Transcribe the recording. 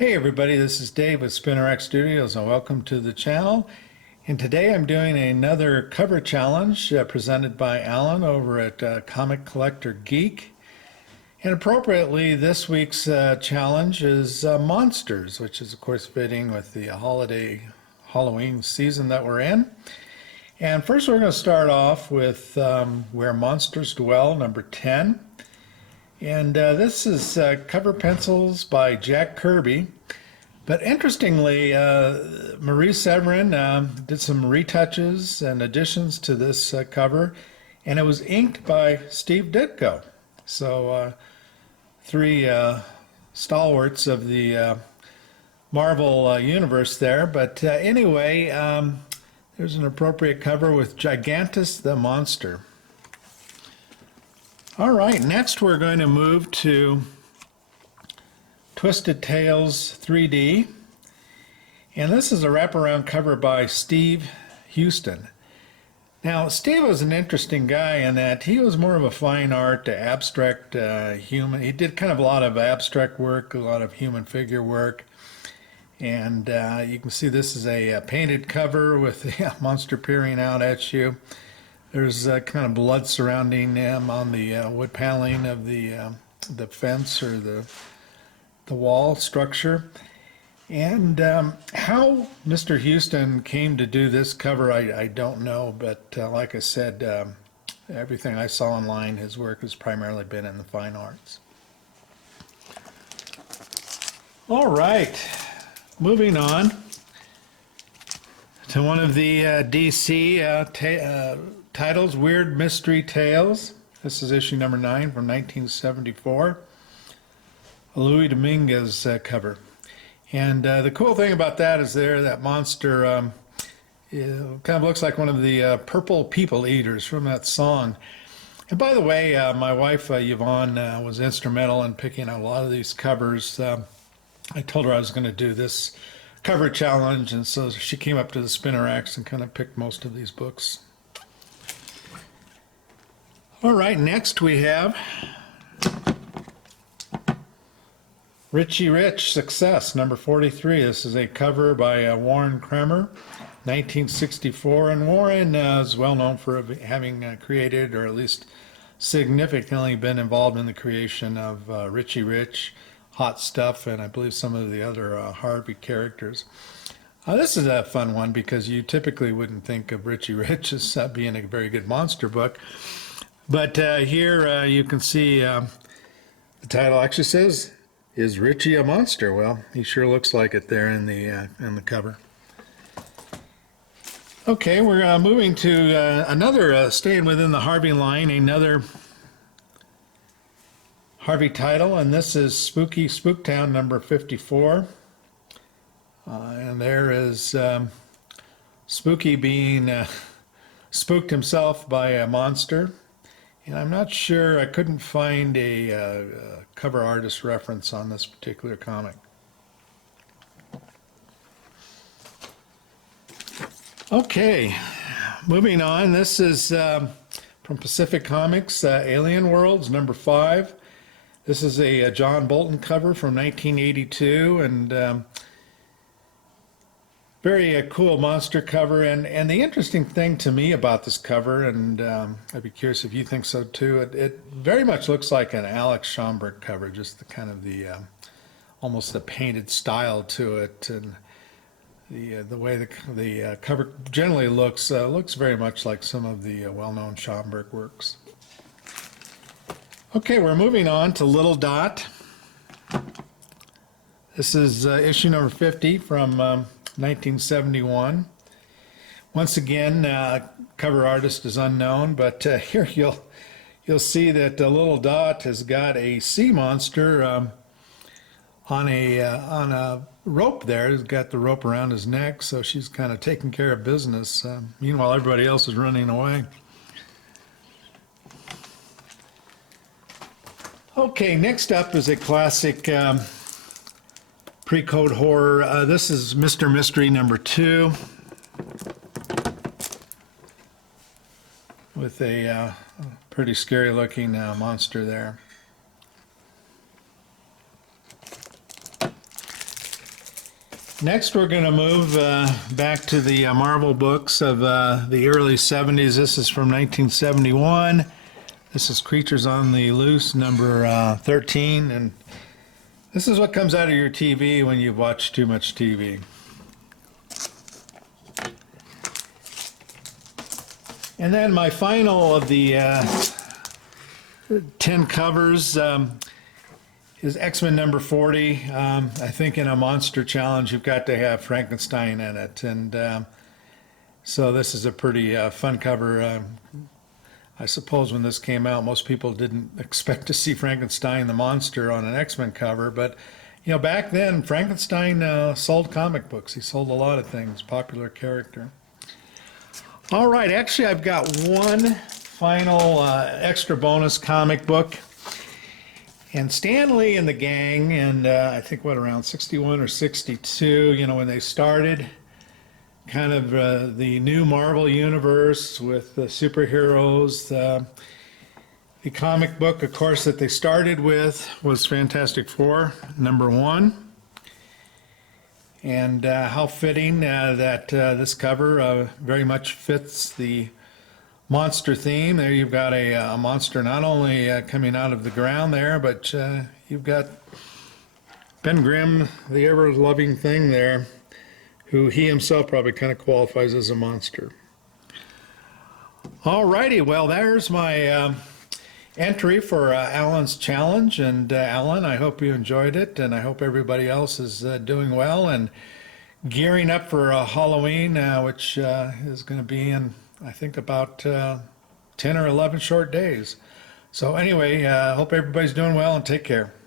Hey everybody, this is Dave with SpinnerX Studios and welcome to the channel. And today I'm doing another cover challenge presented by Allan over at Comic Collector Geek. And appropriately, this week's challenge is monsters, which is of course fitting with the holiday Halloween season that we're in. And first we're going to start off with Where Monsters Dwell, number 10. And this is cover pencils by Jack Kirby. But interestingly, Marie Severin did some retouches and additions to this cover, and it was inked by Steve Ditko. So three stalwarts of the Marvel universe there. But anyway, there's an appropriate cover with Gigantus the Monster. All right, next we're going to move to Twisted Tales 3D. And this is a wraparound cover by Steve Houston. Now, Steve was an interesting guy in that he was more of a fine art, abstract human. He did kind of a lot of abstract work, a lot of human figure work. And you can see this is a painted cover with the monster peering out at you. There's kind of blood surrounding him on the wood paneling of the fence or the wall structure. And how Mr. Houston came to do this cover, I don't know, but like I said, everything I saw online, his work has primarily been in the fine arts. All right, moving on to one of the DC titles, Weird Mystery Tales. This is issue number 9 from 1974. A Louis Dominguez cover. And the cool thing about that is that monster kind of looks like one of the purple people eaters from that song. And by the way, my wife Yvonne was instrumental in picking out a lot of these covers. I told her I was going to do this cover challenge, and so she came up to the SpinnerX and kind of picked most of these books. All right, next we have Richie Rich Success, number 43. This is a cover by Warren Kremer, 1964. And Warren is well known for having created, or at least significantly been involved in the creation of Richie Rich, Hot Stuff, and I believe some of the other Harvey characters. This is a fun one because you typically wouldn't think of Richie Rich as being a very good monster book. But here you can see the title actually says, "Is Richie a Monster?" Well, he sure looks like it there in the cover. Okay, we're moving to another, staying within the Harvey line, another Harvey title, and this is Spooky Spooktown number 54. And there is Spooky being spooked himself by a monster. And I'm not sure, I couldn't find a cover artist reference on this particular comic. Okay, moving on. This is from Pacific Comics, Alien Worlds, number 5. This is a John Bolton cover from 1982, and very cool monster cover. And the interesting thing to me about this cover, and I'd be curious if you think so too, it very much looks like an Alex Schomburg cover, just the kind of the almost the painted style to it, and the way the cover generally looks very much like some of the well-known Schomburg works. Okay, we're moving on to Little Dot. This is issue number 50 from 1971. Once again, cover artist is unknown, but here you'll see that Little Dot has got a sea monster on a rope there. He's got the rope around his neck, so she's kind of taking care of business. Meanwhile, everybody else is running away. Okay, next up is a classic pre-code horror. This is Mr. Mystery number 2 with a pretty scary looking monster there. Next, we're going to move back to the Marvel books of the early 70s. This is from 1971. This is Creatures on the Loose, number 13. And this is what comes out of your TV when you've watched too much TV. And then my final of the 10 covers is X-Men number 40. I think in a monster challenge, you've got to have Frankenstein in it. And so this is a pretty fun cover. I suppose when this came out, most people didn't expect to see Frankenstein the monster on an X-Men cover. But, you know, back then, Frankenstein sold comic books. He sold a lot of things, popular character. All right, actually, I've got one final extra bonus comic book. And Stan Lee and the gang, and I think, what, around 61 or 62, you know, when they started kind of the new Marvel universe with the superheroes. The comic book, of course, that they started with was Fantastic Four, number 1. And how fitting that this cover very much fits the monster theme. There you've got a monster not only coming out of the ground there, but you've got Ben Grimm, the ever-loving thing there, who he himself probably kind of qualifies as a monster. Alrighty, well, there's my entry for Allan's challenge. And Allan, I hope you enjoyed it, and I hope everybody else is doing well and gearing up for Halloween, which is going to be in, I think, about 10 or 11 short days. So anyway, I hope everybody's doing well, and take care.